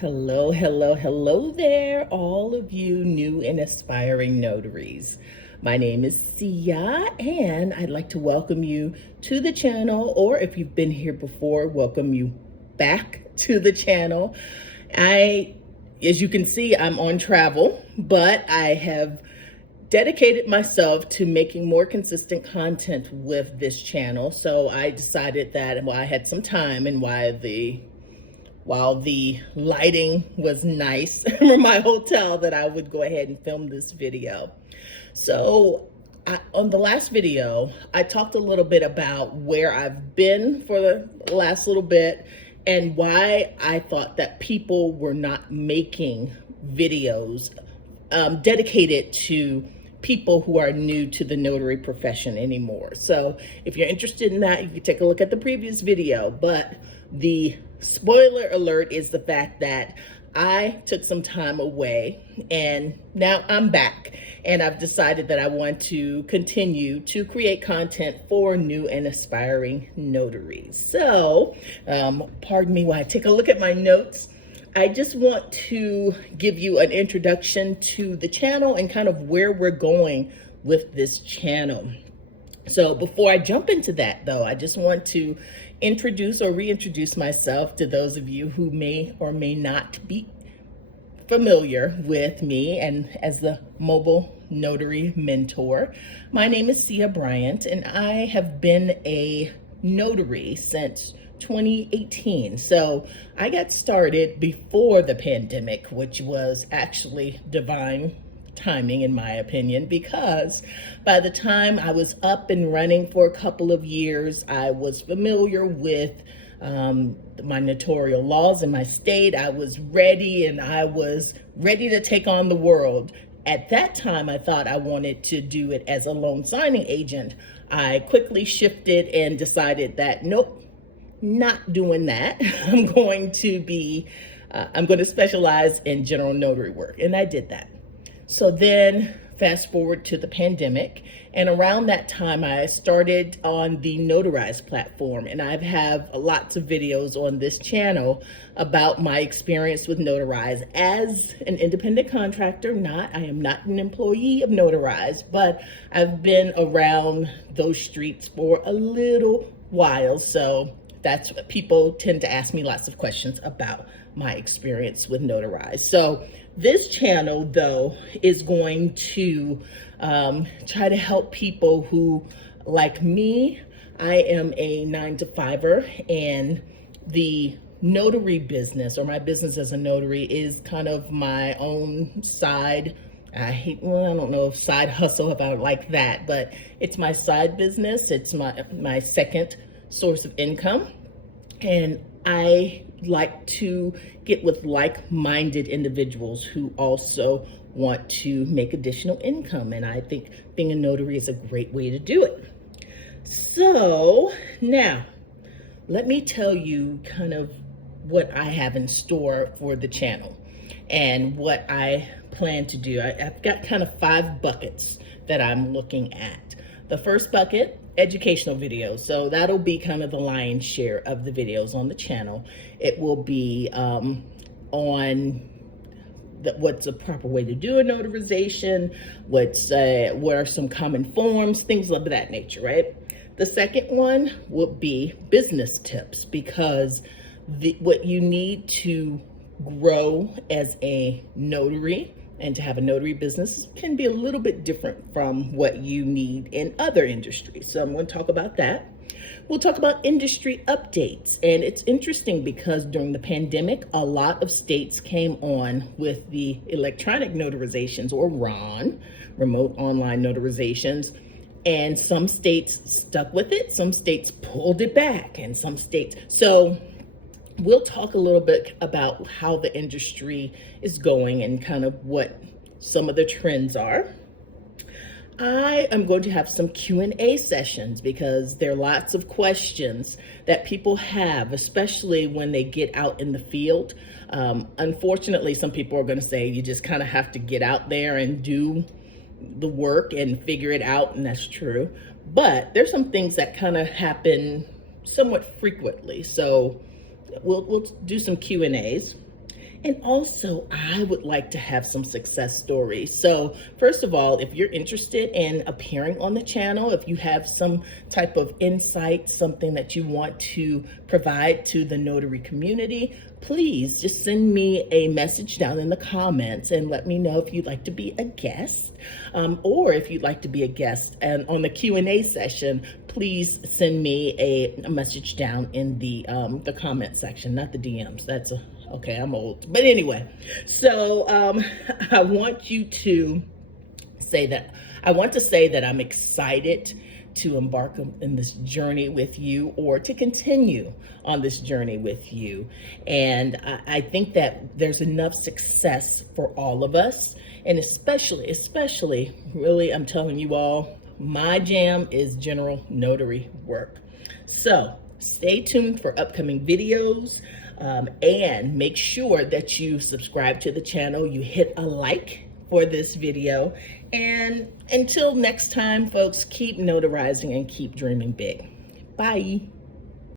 Hello, hello, hello there, all of you new and aspiring notaries. My name is Sia, and I'd like to welcome you to the channel, or if you've been here before, welcome you back to the channel. As you can see, I'm on travel, but I have dedicated myself to making more consistent content with this channel. So I decided that while I had some time and while the lighting was nice from my hotel, that I would go ahead and film this video. So on the last video, I talked a little bit about where I've been for the last little bit and why I thought that people were not making videos dedicated to people who are new to the notary profession anymore. So if you're interested in that, you can take a look at the previous video. But the spoiler alert is the fact that I took some time away and now I'm back, and I've decided that I want to continue to create content for new and aspiring notaries. So pardon me while I take a look at my notes. I just want to give you an introduction to the channel and kind of where we're going with this channel. So before I jump into that, though, I just want to introduce or reintroduce myself to those of you who may or may not be familiar with me and as the mobile notary mentor. My name is Sia Bryant, and I have been a notary since 2018. So I got started before the pandemic, which was actually divine timing in my opinion, because by the time I was up and running for a couple of years, I was familiar with my notarial laws in my state. I was ready, and I was ready to take on the world. At that time, I thought I wanted to do it as a loan signing agent. I quickly shifted and decided that nope, not doing that. I'm going to specialize in general notary work, and I did that. So then fast forward to the pandemic, and around that time I started on the Notarize platform, and I have lots of videos on this channel about my experience with Notarize as an independent contractor. I am not an employee of Notarize, but I've been around those streets for a little while, so that's what people tend to ask me lots of questions about my experience with Notarize. So this channel, though, is going to try to help people who, like me, I am a 9-to-5er, and the notary business, or my business as a notary, is kind of my own side. I don't know if side hustle, if I like that, but it's my side business. It's my second source of income. And I like to get with like-minded individuals who also want to make additional income. And I think being a notary is a great way to do it. So now, let me tell you kind of what I have in store for the channel and what I plan to do. I've got kind of 5 buckets that I'm looking at. The first bucket, educational videos. So that'll be kind of the lion's share of the videos on the channel. It will be on what's a proper way to do a notarization, what are some common forms, things of that nature, right? The second one will be business tips, because what you need to grow as a notary and to have a notary business can be a little bit different from what you need in other industries. So I'm going to talk about that. We'll talk about industry updates. And it's interesting because during the pandemic, a lot of states came on with the electronic notarizations, or RON, remote online notarizations. And some states stuck with it. Some states pulled it back, and some states. So we'll talk a little bit about how the industry is going and kind of what some of the trends are. I am going to have some Q&A sessions because there are lots of questions that people have, especially when they get out in the field. Unfortunately, some people are going to say you just kind of have to get out there and do the work and figure it out, and that's true. But there's some things that kind of happen somewhat frequently. So we'll do some Q&As. And also, I would like to have some success stories. So first of all, if you're interested in appearing on the channel, if you have some type of insight, something that you want to provide to the notary community, please just send me a message down in the comments and let me know if you'd like to be a guest, or if you'd like to be a guest and on the Q&A session, please send me a message down in the comment section, not the DMs. That's okay, I'm old. But anyway, so I want to say that I'm excited to embark in this journey with you, or to continue on this journey with you. And I think that there's enough success for all of us. And especially, really, I'm telling you all, my jam is general notary work. So stay tuned for upcoming videos, and make sure that you subscribe to the channel, you hit a like for this video. And until next time, folks, keep notarizing and keep dreaming big. Bye.